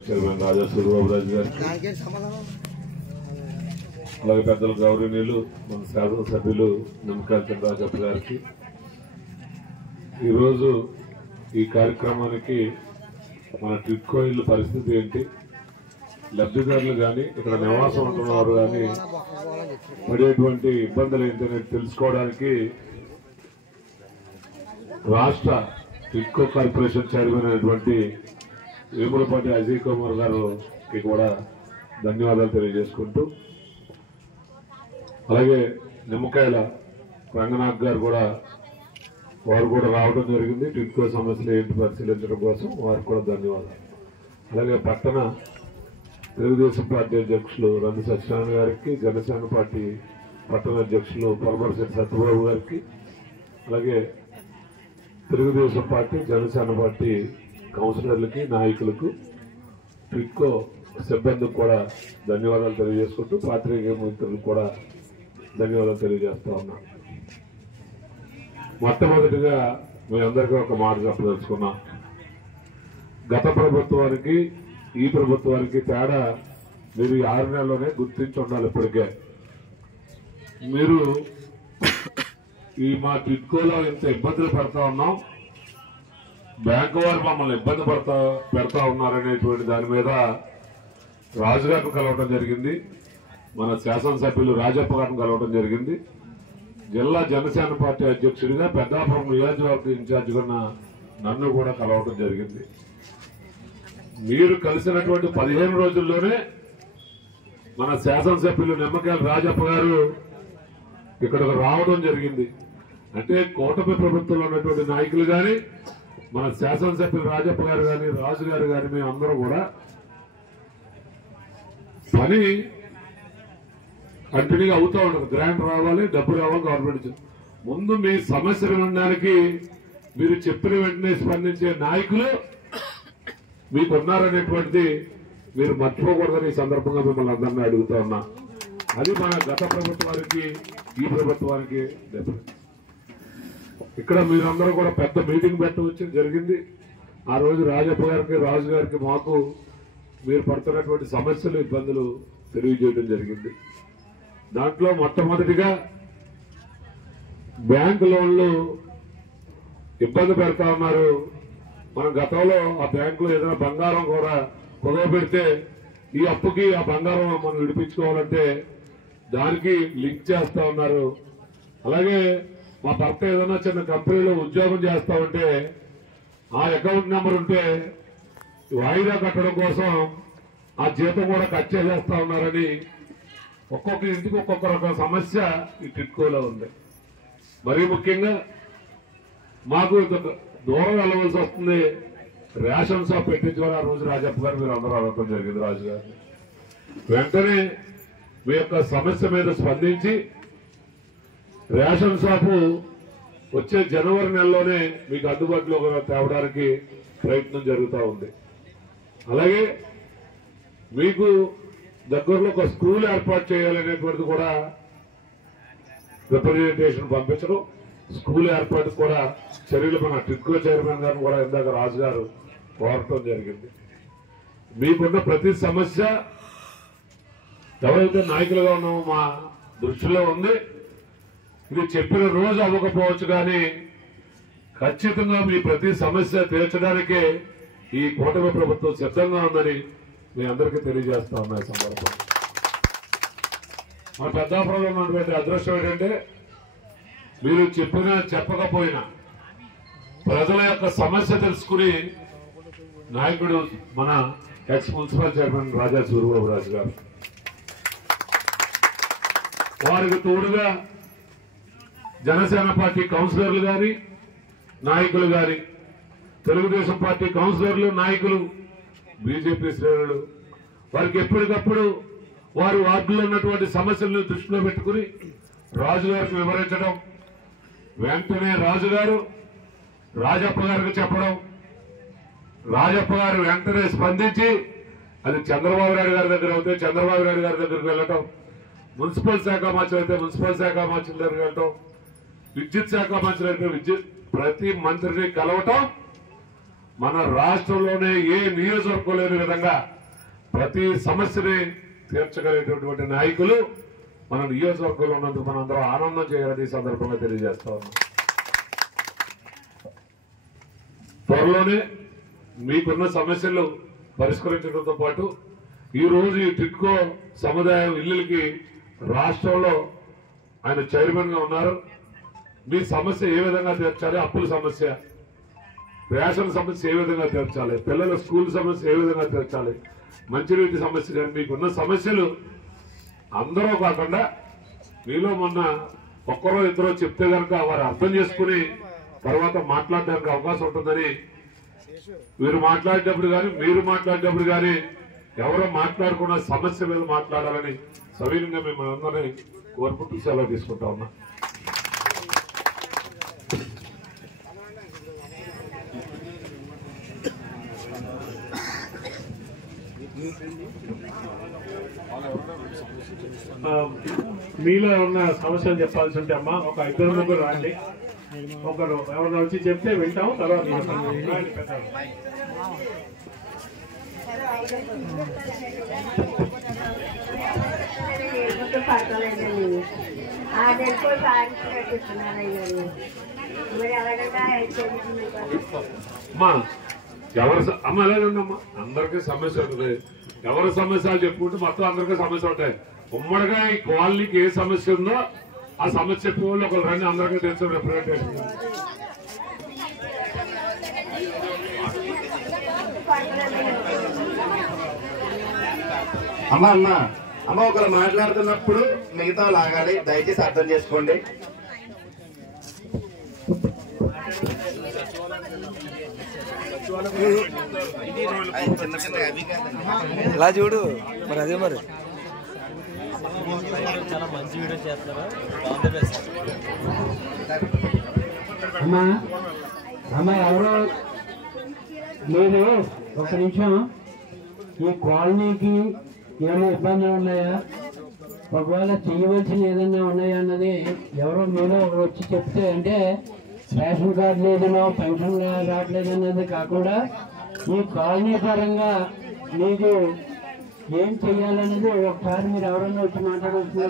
Chairman రాజా సూర్యబాబురాజు గారికి, అలాగే పెద్దలు గౌరవనీయులు మన శాసనసభ్యులు నిమ్మకాయల చంద్రరాజప్ప గారికి, ఈరోజు ఈ కార్యక్రమానికి మన టిడ్కో ఇల్లు పరిస్థితి ఏంటి, లబ్ధిదారులు కానీ ఇక్కడ నివాసం ఉంటున్నవారు కానీ పడేటువంటి ఇబ్బందులు ఏంటనేది తెలుసుకోవడానికి రాష్ట్ర టిడ్కో కార్పొరేషన్ చైర్మన్ అయినటువంటి వేములపాటి అజయ్ కుమార్ గారికి కూడా ధన్యవాదాలు తెలియజేసుకుంటూ, అలాగే నిమ్మకాయల రంగనాథ్ గారు కూడా వారు కూడా రావడం జరిగింది. టిడ్కో సమస్యలు ఏంటి పరిశీలించడం కోసం వారికి కూడా ధన్యవాదాలు. అలాగే పట్టణ తెలుగుదేశం పార్టీ అధ్యక్షులు రండి సత్యనారాయణ గారికి, జనసేన పార్టీ పట్టణ అధ్యక్షులు పరమరశెట్టి సత్యబాబు గారికి, అలాగే తెలుగుదేశం పార్టీ జనసేన పార్టీ కౌన్సిలర్లకి, నాయకులకు, టిడ్కో సిబ్బందికి కూడా ధన్యవాదాలు తెలియజేసుకుంటూ పాత్రికేయ మిత్రులకు కూడా ధన్యవాదాలు తెలియజేస్తా ఉన్నా. మొట్టమొదటిగా మీ అందరికీ ఒక మాట చెప్పదలుచుకున్నా. గత ప్రభుత్వానికి ఈ ప్రభుత్వానికి తేడా మీరు ఈ 6 నెలల్లోనే గుర్తించి ఉండాలి. ఇప్పటికే మీరు ఈ మా టిడ్కోలో ఇంత ఇబ్బందులు పడతా ఉన్నాం, బ్యాంకు వారు మమ్మల్ని ఇబ్బంది పెడతా ఉన్నారనేటువంటి దాని మీద రాజుగారిని కలవడం జరిగింది, మన శాసనసభ్యులు రాజప్ప గారిని కలవడం జరిగింది. జిల్లా జనసేన పార్టీ అధ్యక్షుడిగా పెద్దాపురం నియోజకవర్గ ఇన్ఛార్జిగా నన్ను కూడా కలవడం జరిగింది. మీరు కలిసినటువంటి 15 రోజుల్లోనే మన శాసనసభ్యులు నిమ్మకాయల రాజప్ప గారు ఇక్కడికి రావడం జరిగింది. అంటే కూటమి ప్రభుత్వంలో ఉన్నటువంటి నాయకులు కానీ, మన శాసనసభ్యులు రాజప్ప గారు కానీ, రాజు గారు కానీ, మేమందరూ కూడా పని కంటిన్యూగా అవుతూ ఉండదు. గ్రాంట్ రావాలి, డబ్బు రావాలి, గవర్నమెంట్ ముందు మీ సమస్యలు వినడానికి మీరు చెప్పిన వెంటనే స్పందించే నాయకులు మీకు ఉన్నారనేటువంటిది మీరు మర్చిపోకూడదని ఈ సందర్భంగా మిమ్మల్ని అందరినీ అడుగుతా ఉన్నా. అది మన గత ప్రభుత్వానికి ఈ ప్రభుత్వానికి డిఫరెన్స్. ఇక్కడ మీరందరూ కూడా పెద్ద మీటింగ్ పెట్టవచ్చు జరిగింది. ఆ రోజు రాజప్ప గారికి, రాజు గారికి, మాకు మీరు పడుతున్నటువంటి సమస్యలు, ఇబ్బందులు తెలియజేయడం జరిగింది. దాంట్లో మొట్టమొదటిగా బ్యాంకు లోన్లు ఇబ్బంది పెడతా ఉన్నారు. మనం గతంలో ఆ బ్యాంకులో ఏదైనా బంగారం కూడా కుదవ పెడితే ఈ అప్పుకి ఆ బంగారం మనం విడిపించుకోవాలంటే దానికి లింక్ చేస్తా ఉన్నారు. అలాగే మా భర్త ఏదైనా చిన్న కంపెనీలో ఉద్యోగం చేస్తా ఉంటే ఆ అకౌంట్ నెంబర్ ఉంటే వాయిదా కట్టడం కోసం ఆ జీతం కూడా కట్ చేసేస్తా ఉన్నారని ఒక్కొక్క ఇంటికి ఒక్కొక్క రకం సమస్య ఈ టిడ్కోలో ఉంది. మరీ ముఖ్యంగా మాకు దూరం వెళ్ళవలసి వస్తుంది. రేషన్ షాప్ పెట్టించుకొని ఆ రోజు రాజప్ప గారు మీరు అందరూ అడగడం జరిగింది. రాజు గారిని వెంటనే మీ యొక్క సమస్య మీద స్పందించి రేషన్ షాపు వచ్చే జనవరి నెలలోనే మీకు అందుబాటులో తేవడానికి ప్రయత్నం జరుగుతూ ఉంది. అలాగే మీకు దగ్గరలో ఒక స్కూల్ ఏర్పాటు చేయాలనేటువంటిది కూడా రిప్రజెంటేషన్ పంపించడం, స్కూల్ ఏర్పాటు కూడా చర్యలు మన టిడ్కో చైర్మన్ గారిని కూడా ఇందాక రాజు గారు కోరటం జరిగింది. మీకున్న ప్రతి సమస్య ఎవరైతే నాయకులుగా ఉన్నామో మా దృష్టిలో ఉంది. ఇది చెప్పిన రోజు అవ్వకపోవచ్చు కానీ ఖచ్చితంగా మీ ప్రతి సమస్య తీర్చడానికే ఈ కూటమి ప్రభుత్వం సిద్ధంగా ఉందని మీ అందరికీ తెలియజేస్తా ఉన్నా. ఈ సందర్భంగా మా పెద్దాపురంలో ఉన్నటువంటి అదృష్టం ఏంటంటే మీరు చెప్పినా చెప్పకపోయినా ప్రజల యొక్క సమస్య తెలుసుకుని నాయకుడు మన ఎక్స్ మున్సిపల్ చైర్మన్ రాజా సూర్యబాబురాజు గారు, వారికి తోడుగా జనసేన పార్టీ కౌన్సిలర్లు కానీ, నాయకులు కానీ, తెలుగుదేశం పార్టీ కౌన్సిలర్లు, నాయకులు, బీజేపీ శ్రేణులు వారికి ఎప్పటికప్పుడు వారి వార్డులో ఉన్నటువంటి సమస్యలను దృష్టిలో పెట్టుకుని రాజు గారికి వివరించడం, వెంటనే రాజు గారు రాజప్ప గారికి చెప్పడం, రాజప్ప గారు వెంటనే స్పందించి అది చంద్రబాబు నాయుడు గారి దగ్గర అయితే చంద్రబాబు నాయుడు గారి దగ్గరికి వెళ్ళటం, మున్సిపల్ శాఖ మంత్రులు అయితే మున్సిపల్ శాఖ మంత్రుల దగ్గరికి వెళ్ళటం, విద్యుత్ శాఖ మంత్రులు అయితే విద్యుత్ ప్రతి మంత్రిని కలవటం, మన రాష్ట్రంలోనే ఏ నియోజకవర్గం లేని విధంగా ప్రతి సమస్యని తీర్చగలిగేటటువంటి నాయకులు మన నియోజకవర్గంలో ఉన్నందుకు మనందరం ఆనందం చేయాలని ఈ సందర్భంగా తెలియజేస్తా ఉన్నాం. త్వరలోనే మీకున్న సమస్యలు పరిష్కరించడంతో పాటు ఈ రోజు ఈ టిట్కో సముదాయం ఇళ్లకి రాష్ట్రంలో ఆయన చైర్మన్ గా ఉన్నారు. మీ సమస్య ఏ విధంగా తీర్చాలి, అప్పుల సమస్య, రేషన్ సమస్య ఏ విధంగా తీర్చాలి, పిల్లల స్కూల్ సమస్య ఏ విధంగా తీర్చాలి, మంచినీటి సమస్య కానీ మీకున్న సమస్యలు అందరూ కాకుండా మీలో మొన్న ఒక్కరో ఇద్దరో చెప్తే కనుక వారు అర్థం చేసుకుని తర్వాత మాట్లాడడానికి అవకాశం ఉంటుందని వీరు మాట్లాడేటప్పుడు కానీ మీరు మాట్లాడేటప్పుడు కానీ ఎవరో మాట్లాడుకున్న సమస్య మీద మాట్లాడాలని సవినంగా మేము అందరినీ కోరుకుంటూ సెలవు తీసుకుంటా ఉన్నా. మీలో ఉన్న సమస్యలు చెప్పాల్సి ఉంటే అమ్మా ఒక ఇద్దరు ముగ్గురు రండి. ఒకరు ఎవరైనా వచ్చి చెప్తే వింటాం. తర్వాత అమ్మ ఎలాగండమ్మా అందరికీ సమస్య ఉంటుంది. ఎవరి సమస్యలు చెప్పుకుంటే మొత్తం అందరికీ సమస్య ఉంటాయి. ఉమ్మడిగా ఈ కాలనీకి ఏ సమస్య ఉందో ఆ సమస్య చెప్పే వాళ్ళు ఒకరు రండి, అందరికీ తెలుసు రిప్రజెంటేషన్. అమ్మ ఒకరు మాట్లాడుతున్నప్పుడు మిగతా లాగాలి, దయచేసి అర్థం చేసుకోండి. ఇలా చూడు మరి అదే మరి చాలా మంచి వీడియో చేస్తున్నారు. అమ్మా ఎవరో లేదు, ఒక నిమిషం. ఈ కాలనీకి ఏమైనా ఇబ్బందులు ఉన్నాయా, ఒకవేళ చేయవలసిన ఏదైనా ఉన్నాయా అన్నది ఎవరో మీలో ఒకరు వచ్చి చెప్తే, అంటే రేషన్ కార్డు లేదనో పెన్షన్ రావట్లేదు అన్నది కాకుండా ఈ కాలనీ పరంగా మీకు ఏం చెయ్యాలనేది ఒకసారి మీరు ఎవరన్నా వచ్చి మాట్లాడాల్సిన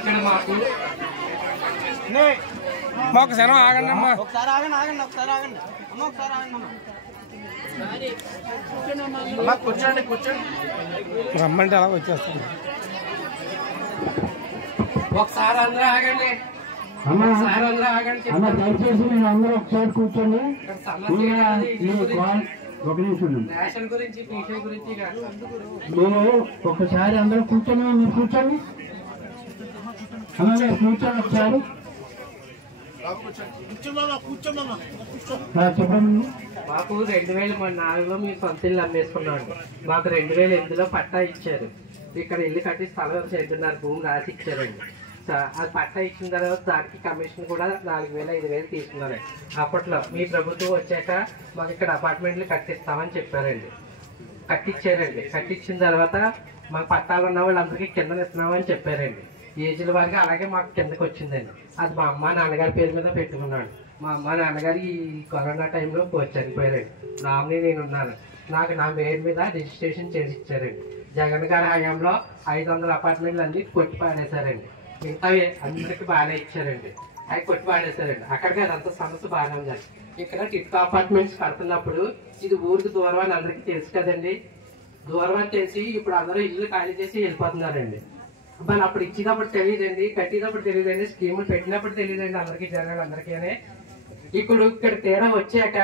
ఇక్కడ మాకు ఒకసారి ఆగండి అమ్మా, ఒకసారి ఆగండి ఒకసారి ఆగండి అమ్మ, ఒకసారి ఆగండి అమ్మ. కూర్చోండి కూర్చోండి, రమ్మంటే అలా వచ్చేస్తాను. ఒకసారి అందరూ ఆగండి. అమ్మ దయచేసి మీరు అందరూ ఒకసారి కూర్చోండి. ఒక నిమిషం రేషన్ గురించి పీషన్ గురించి మీరు ఒకసారి అందరూ కూర్చొని, మీరు కూర్చోండి అమ్మ, మీరు కూర్చోండి ఒకసారి చెప్పండి. మాకు 2004లో మీ సొంత ఇల్లు అమ్మేసుకున్నామండి. మాకు 2008లో పట్టా ఇచ్చారు. ఇక్కడ ఇల్లు కట్టి స్థలం చేస్తున్నారు, భూమి రాసి ఇచ్చారండి. అది పట్టా ఇచ్చిన తర్వాత దానికి కమిషన్ కూడా 4000 5000 తీసుకున్నారండి. అప్పట్లో మీ ప్రభుత్వం వచ్చాక మాకు ఇక్కడ అపార్ట్మెంట్లు కట్టిస్తామని చెప్పారండి. కట్టించారండి. కట్టించిన తర్వాత మాకు పట్టాలు ఉన్న వాళ్ళందరికీ కింద ఇస్తున్నామని చెప్పారండి. ఏజ్ల వారికి అలాగే మాకు కిందకి వచ్చిందండి. అది మా అమ్మ నాన్నగారి పేరు మీద పెట్టుకున్నాడు. మా అమ్మ నాన్నగారు ఈ కరోనా టైంలో చనిపోయారండి. నామినీ నేను ఉన్నాను. నాకు నా పేరు మీద రిజిస్ట్రేషన్ చేసి ఇచ్చారండి. జగన్ గారి హయాంలో 500 అపార్ట్మెంట్లు అన్ని కొట్టి పాడేశారండి. మిగతావి అందరికి బాగానే ఇచ్చారండి. అవి కొట్టి పాడేశారండి. అక్కడికి అదంతా సమస్య బాగానే ఉందండి. ఇక్కడ టిట్కో అపార్ట్మెంట్స్ కడుతున్నప్పుడు ఇది ఊరికి దూరం అని అందరికీ తెలుసు కదండి. దూరం అని తెలిసి ఇప్పుడు అందరూ ఇల్లు ఖాళీ చేసి వెళ్ళిపోతున్నారండి. మన అప్పుడు ఇచ్చినప్పుడు తెలియదండి, కట్టినప్పుడు తెలియదండి, స్కీములు పెట్టినప్పుడు తెలియదండి అందరికీ, జనాలు అందరికీ. ఇప్పుడు ఇక్కడ తేడా వచ్చాక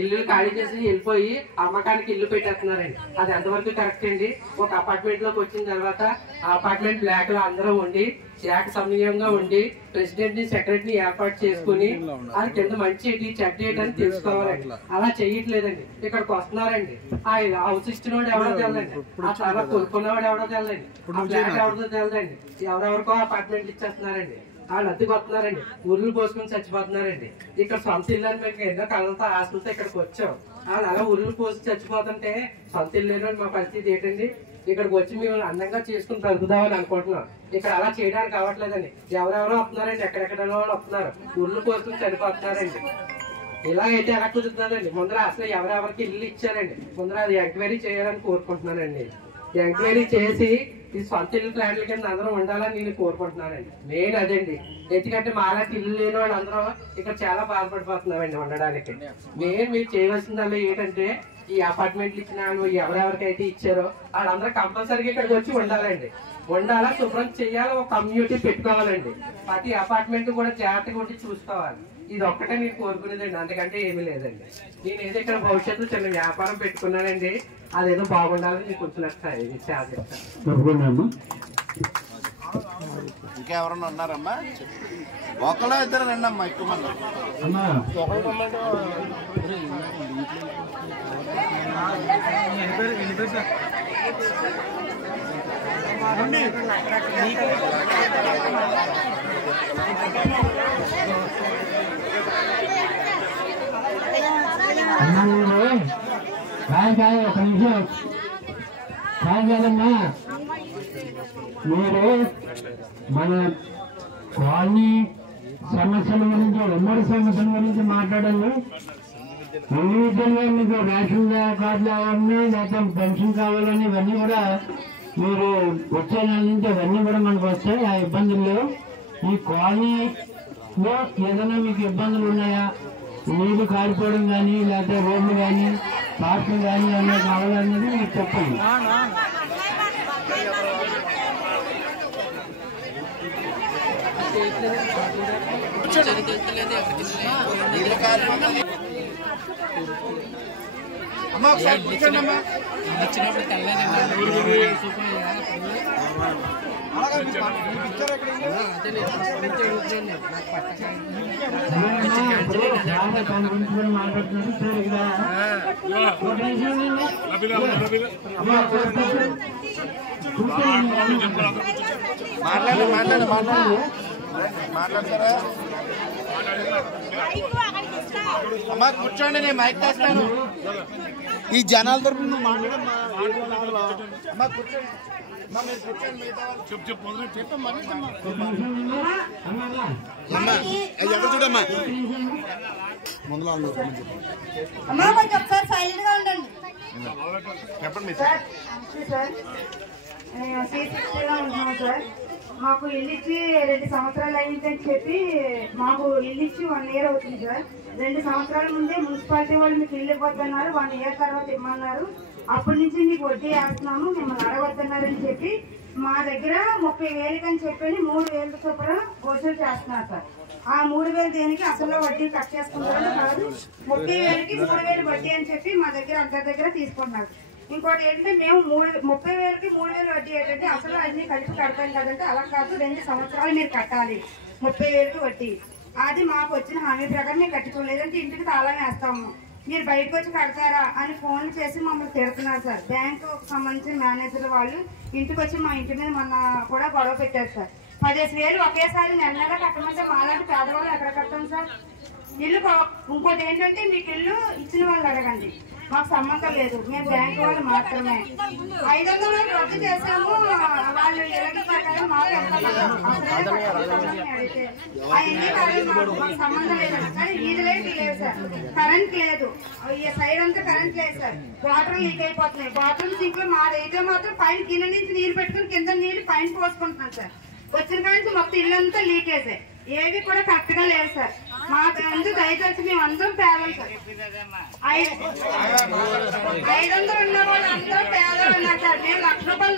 ఇల్లు ఖాళీ చేసి వెళ్ళిపోయి అమ్మకానికి ఇల్లు పెట్టేస్తున్నారండి. అది ఎంతవరకు కరెక్ట్ అండి? ఒక అపార్ట్మెంట్ లోకి వచ్చిన తర్వాత ఆ అపార్ట్మెంట్ బ్లాక్ లో అందరూ ఉండి శాఖ సమన్వయంగా ఉండి ప్రెసిడెంట్ ని సెక్రటరీని ఏర్పాటు చేసుకుని అది కింద మంచి చెడ్డ అని తెలుసుకోవాలండి. అలా చెయ్యట్లేదండి. ఇక్కడికి వస్తున్నారండి. ఆ హౌస్ ఇచ్చినోడు ఎవడో తెలదండి, ఆ తర్వాత కొనుక్కున్నవాడు ఎవడో తెలదండి, ఆ ఫ్లాట్ ఎవడో తెలదండి, ఎవరెవరికో అపార్ట్మెంట్లు ఇచ్చేస్తున్నారండి. వాళ్ళు అద్దెకి వస్తున్నారండి, ఊర్లు పోసుకుని చచ్చిపోతున్నారండి. ఇక్కడ సొంత ఇల్లు అని మేము ఎన్నో కళ్ళతో ఆశలతో ఇక్కడికి వచ్చాం. వాళ్ళు అలా ఊర్లు పోసి చచ్చిపోతుంటే సొంత ఇల్లు లేని మా పరిస్థితి ఏంటండి? ఇక్కడికి వచ్చి మేము అందంగా చేసుకుని బ్రతుకుదామని అనుకుంటున్నాం. ఇక్కడ అలా చేయడానికి అవ్వట్లేదండి. ఎవరెవరో వస్తున్నారండి, ఎక్కడెక్కడ వాళ్ళు వస్తున్నారు, ఊర్లు పోసుకుని చనిపోతున్నారండి. ఇలాగైతే ఎలా కుదురుతుందండి? ముందర అసలు ఎవరెవరికి ఇల్లు ఇచ్చారండి, ముందర అది ఎంక్వైరీ చేయాలని కోరుకుంటున్నానండి. ఎంక్వైరీ చేసి ఈ సొంత ఇల్లు ప్లాన్ల కింద అందరూ ఉండాలని నేను కోరుకుంటున్నానండి. మెయిన్ అదండి. ఎందుకంటే మాలాంటి ఇల్లు లేని వాళ్ళు అందరూ ఇక్కడ చాలా బాధపడిపోతున్నామండి ఉండడానికి. మెయిన్ మీరు చేయవలసిందల్లా ఏంటంటే ఈ అపార్ట్మెంట్లు ఇచ్చిన వాళ్ళు ఎవరెవరికైతే ఇచ్చారో వాళ్ళందరూ కంపల్సరీగా ఇక్కడికి వచ్చి ఉండాలండి. ఉండాలా, శుభ్రం చేయాలి, ఒక కమ్యూనిటీ పెట్టుకోవాలండి. ప్రతి అపార్ట్మెంట్ కూడా జాగ్రత్తగా ఉండి చూసుకోవాలి. ఇది ఒక్కటే నేను కోరుకునేదండి, అందుకంటే ఏమీ లేదండి. నేను ఏదో ఇక్కడ భవిష్యత్తు చిన్న వ్యాపారం పెట్టుకున్నానండి, అదేదో బాగుండాలని మీకు వచ్చినట్టు తప్పకుండా. ఇంకెవరన్నా ఉన్నారమ్మా? ఒకళ్ళో ఇద్దరు రండి అమ్మా, ఎక్కువ మంది. అమ్మా కాయ ఒక నిమిషం కాదమ్మా. మీరు మన కాలనీ సమస్యల గురించి, ఉమ్మడి సమస్యల గురించి మాట్లాడాలి. అన్ని విధంగా మీకు రేషన్ కార్డులు కావాలని, లేకపోతే పెన్షన్ కావాలని ఇవన్నీ కూడా మీరు వచ్చే నెల నుంచి అవన్నీ కూడా మనకు వస్తాయి. ఆ ఇబ్బందుల్లో ఈ కాలనీలో ఏదైనా మీకు ఇబ్బందులు ఉన్నాయా? నీళ్లు కారిపోవడం కానీ, లేకపోతే రోడ్లు కానీ, పార్కులు కానీ ఏమైనా కావాలన్నది మీకు చెప్పండి. అమ్మా ఒకసారి కూర్చోండి అమ్మా. మాట్లాడతారా అమ్మా? కూర్చోండి, నేను మైక్ తెస్తాను. ఈ జనాల తరపున నువ్వు మాట్లాడమ్మా. అమ్మా కూర్చోండి, అమ్మా మీరు కూర్చోండి. మిగతా అమ్మా ఎవరు చూడమ్మా ముందులో అమ్మా, కొంచెం ఒకసారి సైలెంట్ గా ఉండండి. చెప్పండి సార్ C60లో ఉంటున్నాం సార్. మాకు ఇల్లు ఇచ్చి 2 సంవత్సరాలు అయిందని చెప్పి మాకు ఇల్లు ఇచ్చి 1 ఇయర్ అవుతుంది సార్. 2 సంవత్సరాల ముందే మున్సిపాలిటీ వాళ్ళు మీకు ఇల్లు ఇవ్వద్దన్నారు, 1 ఇయర్ తర్వాత ఇమ్మన్నారు. అప్పటి నుంచి మీకు వడ్డీ వేస్తున్నాము, మిమ్మల్ని అడగొద్దన్నారని చెప్పి మా దగ్గర 30,000 అని చెప్పి 3,000 చొప్పున వసూలు చేస్తున్నారు సార్. ఆ 3,000 దేనికి అసలు వడ్డీ కట్ చేసుకుంటారని కాదు, 30,000కి 3,000 వడ్డీ అని చెప్పి మా దగ్గర అందరి దగ్గర తీసుకుంటున్నారు. ఇంకోటి ఏంటంటే మేము 30,000కి 3,000 వడ్డీ ఏంటంటే అసలు అన్ని కలిపి కడతాం కదంటే అలా కాదు, 2 సంవత్సరాలు మీరు కట్టాలి 30,000కి వడ్డీ. అది మాకు వచ్చిన హామీ ప్రకారం మేము కట్టుకోలేదంటే ఇంటికి తాళం వేస్తాము, మీరు బయటకు వచ్చి కడతారా అని ఫోన్ చేసి మమ్మల్ని తిడుతున్నారు సార్. బ్యాంకు సంబంధించిన మేనేజర్ వాళ్ళు ఇంటికి వచ్చి మా ఇంటి మీద మొన్న కూడా గొడవ పెట్టారు సార్. 15,000 ఒకేసారి నెల కట్టమంటే మాలాంటి పేదవాళ్ళు ఎక్కడ కట్టాం సార్? ఇల్లు ఇంకోటి ఏంటంటే మీకు ఇల్లు ఇచ్చిన వాళ్ళు అడగండి, మాకు సంబంధం లేదు, మేము బ్యాంకు వాళ్ళు మాత్రమే. 500 రద్దు చేసాము, వాళ్ళు ఇలాంటి ప్రకారం మాకు ఎంత అడిగితే అవన్నీ కాదు, మాకు సంబంధం లేదు. కానీ వీధి లేదు సార్, కరెంట్ లేదు, ఈ సైడ్ అంతా కరెంట్ లేదు సార్. వాటర్ లీక్ అయిపోతున్నాయి. బాత్రూమ్ సింక్ లో మాదైతే మాత్రం పైన కింద నుంచి నీరు పెట్టుకుని కింద నీళ్ళు పైన పోసుకుంటున్నాం సార్. వచ్చిన కానీ మొత్తం ఇల్లంతా లీకేజే, ఏవి కూడా కరెక్ట్ గా లేవు సార్. మా అందరూ దయచేసి మేము అందరం పేదలు సార్. 500 ఉన్న వాళ్ళు అందరూ పేదలు ఉన్నారు సార్. మేము లక్ష రూపాయలు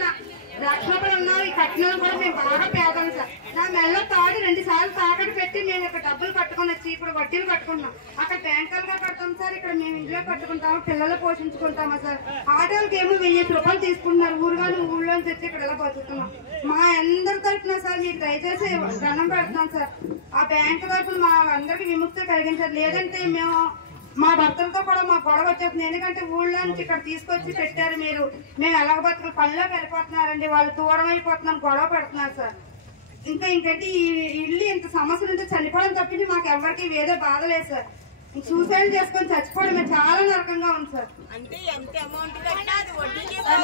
ఉన్నారు, ఈ కట్టిన కూడా మేము బాగా పేదలు సార్. నా మెల్ల తాడు 2 సార్లు తాకట్టు పెట్టి మేము ఇక్కడ డబ్బులు కట్టుకుని వచ్చి ఇప్పుడు వడ్డీలు కట్టుకున్నాం. అక్కడ బ్యాంకులుగా కడతాం సార్, ఇక్కడ మేము ఇంట్లో కట్టుకుంటాము, పిల్లలు పోషించుకుంటామా సార్. ఆటోలకి ఏమో 1000 రూపాయలు తీసుకుంటున్నారు, ఊరుగాని ఊళ్ళోంచి వచ్చి ఇక్కడ ఎలా బతుకుతున్నాం. మా అందరి తరఫున సార్ మీకు దయచేసి దండం పెడుతున్నాం సార్. ఆ బ్యాంకు తరఫున మా అందరికి విముక్తి కలిగించారు, లేదంటే మేము మా భర్తలతో కూడా మాకు గొడవ వచ్చేస్తుంది. ఎందుకంటే ఊళ్ళో నుంచి ఇక్కడ తీసుకొచ్చి పెట్టారు మీరు, మేము ఎలాగ బతుకులు పనిలోకి వెళ్ళిపోతున్నారండి, వాళ్ళు దూరం అయిపోతున్నాం, గొడవ పెడుతున్నారు సార్. ఇంకంటే ఈ ఇల్లు ఇంత సమస్యలు ఉంటే చనిపోవడం తప్పించి మాకు ఎవరికి వేరే బాధ లేదు సార్. సూసైడ్ చేసుకొని చచ్చిపోవడం చాలా నరకంగా ఉంది సార్.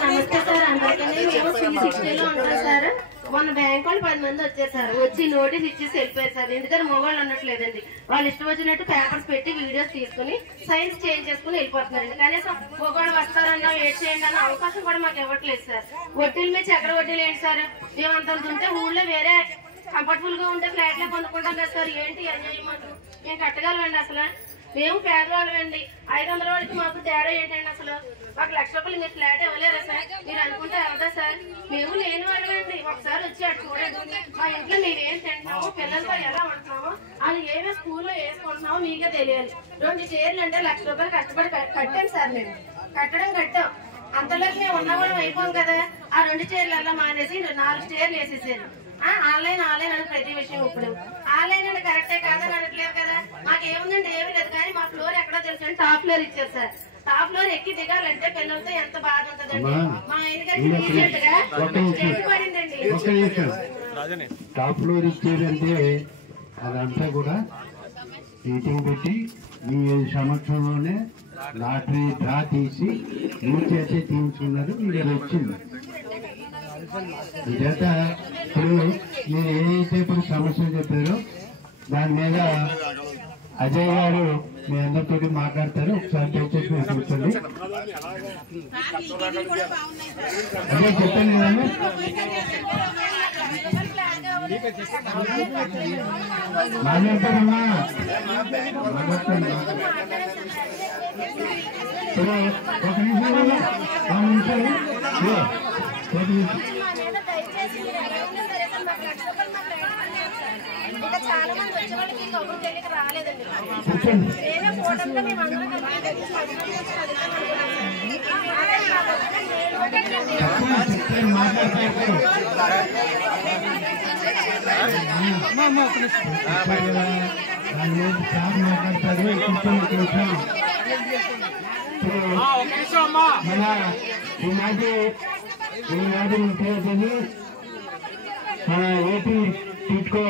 నమస్తే సార్, అందరికీ మేము 360లో ఉంటాం సార్. మొన్న బ్యాంక్ వాళ్ళు 10 మంది వచ్చారు సార్. వచ్చి నోటీస్ ఇచ్చేసి వెళ్ళిపోయారు సార్. ఎందుకంటే మొబైల్ ఉండట్లేదండి. వాళ్ళు ఇష్టం వచ్చినట్టు పేపర్స్ పెట్టి వీడియోస్ తీసుకుని సైన్స్ చేంజ్ చేసుకుని వెళ్ళిపోతున్నారండి. కనీసం మొబైల్ వస్తారన్నా వెయిట్ చేయండి అన్న అవకాశం కూడా మాకు ఇవ్వట్లేదు సార్. వడ్డీల మీద చక్ర వడ్డీలు ఏంటి సార్? మేమంతా ఉంటే ఊళ్ళో వేరే కంఫర్టబుల్ గా ఉంటే ఫ్లాట్ లో కొనుక్కుంటాం కదా సార్. ఏంటి అన్యాయం మాకు? మేము కట్టగలమండి అసలు? మేము పేదవాళ్ళండి. 500 వాడికి మాకు తేడా ఏంటండి అసలు? మాకు 1,00,000 రూపాయలు మీరు ఫ్లాట్ ఇవ్వలేరా సార్? మీరు అనుకుంటే అవుదా సార్? మేము లేని వాళ్ళండి. ఒకసారి వచ్చి అటు చూడండి. మా ఇంట్లో మేమేం తింటున్నామో, పిల్లలతో ఎలా ఉంటున్నామో, అది ఏమో స్కూల్లో వేసుకుంటున్నామో మీకే తెలియాలి. 2 చీరలు అంటే 1,00,000 రూపాయలు కష్టపడి కట్టాం సార్. మేము కట్టాం. అంతలోకి మేము ఉన్నవాళ్ళం అయిపోం కదా. ఆ 2 చీరలు మానేసి 4 చీరలు వేసేసారు. ఆన్లైన్ అని ప్రతి విషయం. ఇప్పుడు ఆన్లైన్ అంటే కరెక్టే కాదని అనట్లేదు కదా. మాకేముందండి, ఏమీ లేదు. కానీ మా ఫ్లోర్ ఎక్కడో తెలుసు, టాప్ ఫ్లోర్ ఇచ్చారు సార్. టాప్ ఫ్లోర్ ఎక్కి దిగాలంటే పిల్లలతో ఎంత బాధ ఉంటుందండి. మా ఆయనగారికి రీసెంట్ గా స్టెప్ పడిందండి. టాప్ ఫ్లోర్ ఇచ్చేదంటే అదంతా కూడా మీటింగ్ పెట్టి మీ సంవత్సరంలోనే లాటరీ డ్రా తీసి మీ చేతే తీయించుకున్నారు. మీరు వచ్చింది ఇదంతా. ఇప్పుడు మీరు ఏదైతే ఇప్పుడు సమస్యలు చెప్పారో దాని మీద అజయ్ గారు మీ అందరితో మాట్లాడతారు. ఒకసారి దయచేసి మీరు కూర్చోండి. అదే చెప్పాను కదండి. మాట్లాడతారమ్మా, మాట్లాడతాను. ఇప్పుడు ఒక నిమిషాలు ఇంకా చాలా మంది వచ్చే వాళ్ళకి కబురు తెలియక రాలేదండి. మేమే ఫోటోలో మేము అందరం మన ఏపీ టిట్కో